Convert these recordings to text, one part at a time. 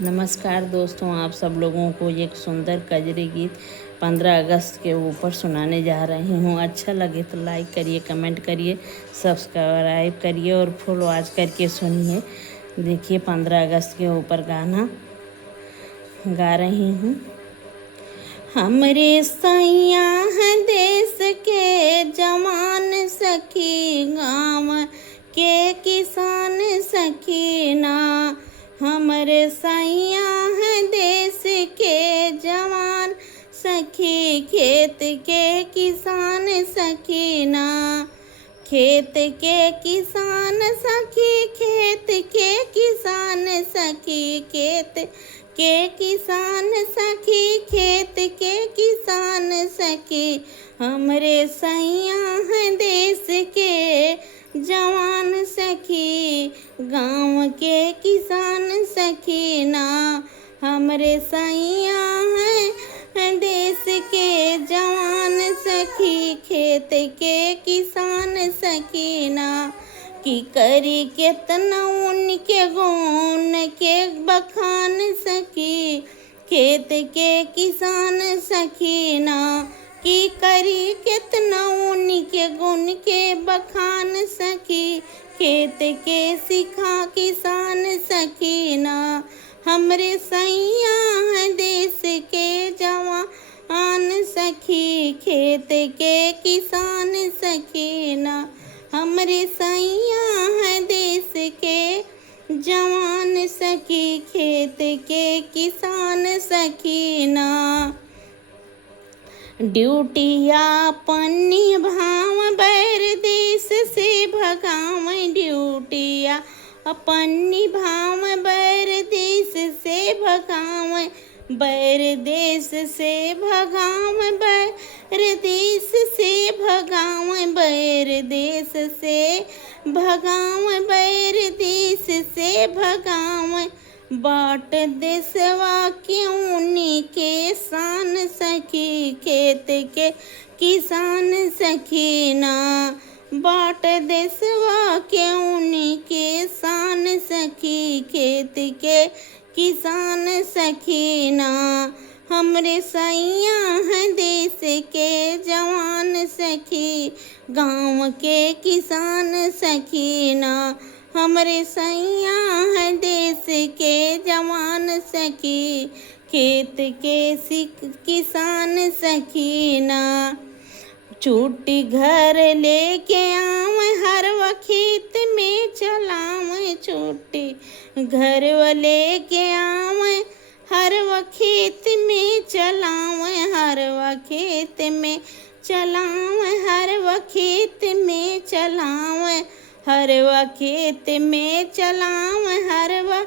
नमस्कार दोस्तों, आप सब लोगों को एक सुंदर कजरी गीत 15 अगस्त के ऊपर सुनाने जा रही हूँ। अच्छा लगे तो लाइक करिए, कमेंट करिए, सब्सक्राइब करिए और फुल वॉच करके सुनिए। देखिए 15 अगस्त के ऊपर गाना गा रही हूँ। हमरे सैया हैं देश के जवान सखी, गाँव के किसान सखी ना। हमरे सैया हैं देश के जवान सखी, खेत के किसान सखी ना। खेत के किसान सखी, खेत के किसान सखी, खेत के किसान सखी, खेत के किसान सखी। हमरे सैया हैं देश के जवान सखी, गाँव के किसान सखी ना। हमरे सैया हैं देश के जवान सखी, खेत के किसान सखी ना। की करी केतना उनके गुण के बखान सखी, खेत के किसान सखी ना। की करी केतना उनके गुण के बखान सखी, खेत के सिखा किसान सखी ना। हमरे सैया हैं देश के जवान सखी, खेत के किसान सखी ना। हमरे सैया हैं देश के जवान सखी, खेत के किसान सखी ना। ड्यूटिया अपनी भाव बैर देश से भगाव, ड्यूटिया अपनी भाव बैर देश से भगाव, बैर देश से भगाव, बैर देश से भगाव, बैर देश से भगाव, बैर देश से भगाव। बाट देशवा क्यों के शान सखी, खेत के किसान सखी ना। बाट देशवा क्यों के शान सखी, खेत के किसान सखी ना। हमरे सैया हैं देश के जवान सखी, गाँव के किसान सखी ना। हमरे सैया हैं देश के जवान सखी, खेत के किसान सखी ना। छुट्टी घर लेके आवे हर व खेत में चलावे, छुट्टी घर लेके आवे हर व खेत में चलावे, हर व खेत में चलावे, हर व खेत में चलावे, हर व खेत में चलावे, हर व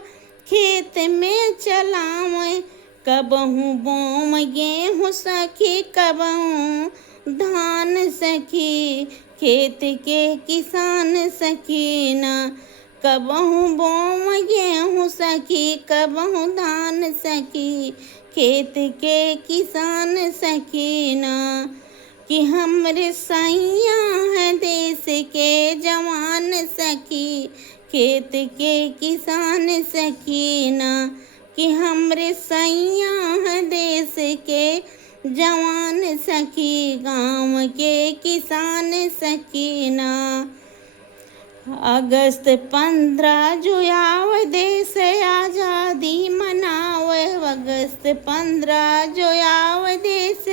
खेत में चलावे। कबहू बोम गेहूँ सखी, कबहू धान सखी, खेत के किसान सखी ना। कबहू बोम गेहूँ सखी, कबहू धान सखी, खेत के किसान सखी ना। कि हमरे सैया हैं देश के जवान सखी, खेत के किसान सखी ना। कि हमरे सैया हैं देश के जवान सखी, गाँव के किसान सखी ना। अगस्त 15 जो आव देश आज़ादी मनावे, अगस्त 15 जो आव देश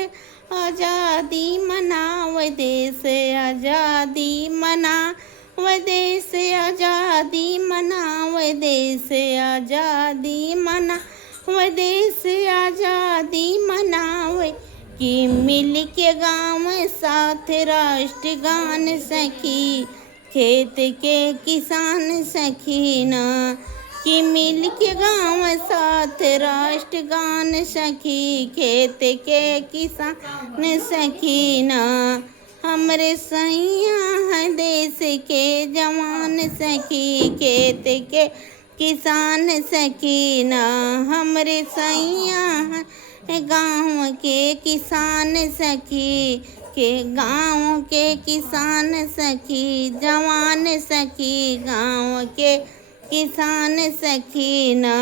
आज़ादी मनावे, देश आज़ादी मनावे, देश आज़ादी मनावे, देश आज़ादी मनावे, देश आज़ादी मनावे। कि मिल के गाँव साथ राष्ट्रगान सखी, खेत के किसान सखी ना। कि मिल के गाँव साथ राष्ट्रगान सखी, खेत के किसान सखी ना। हमरे सैया हैं देश के जवान सखी, खेत के किसान सखी ना। हमरे सैया हैं गाँव के किसान सखी, के गाँव के किसान सखी, जवान सखी, गाँव के किसान सखी ना।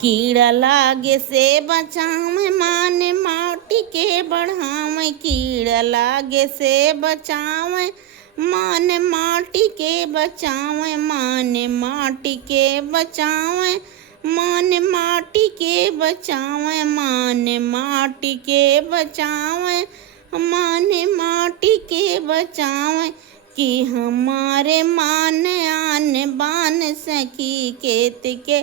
कीड़ा लागे से बचावे माने माटी के बढ़ावे, कीड़ा लागे से बचावे माने माटी के बचावे, माने माटी के बचावे, माने माटी के बचावे, माने माटी के बचावे, माने माटी के बचावे। कि हमारे मान आन बान सखी खेत के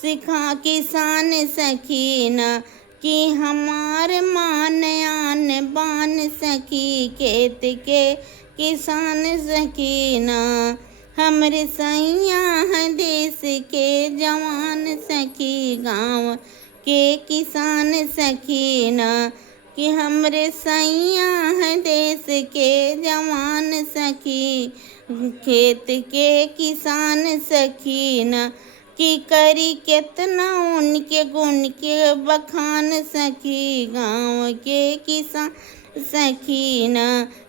सिखा किसान सखीना, कि हमारे मान आन बान सखी खेत के किसान सखीना। हमरे सैया है देश के जवान सखी गाँव के किसान सखीना, कि हमरे सैया है देश के जवान सखी खेत के किसान सखीना। कि करी कितना उनके गुण के बखान सखी गाँव के किसान सखीना,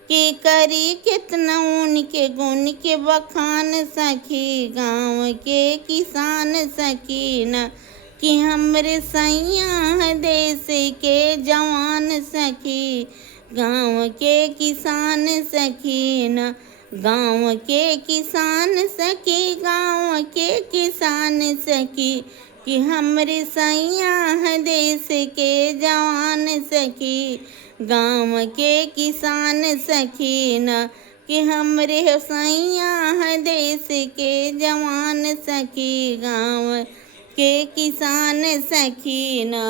कि करी कितना उनके गुण के बखान सखी गाँव के किसान सखीना। कि हमरे सैया है देश के जवान सखी गाँव के किसान सखीना, गाँव के किसान सखी गाँव के किसान सखी। कि हमरे सैया है देश के जवान सखी गाँव के किसान सखीना, कि हमरे सैया है देश के जवान सखी गाँव के किसान सखीना।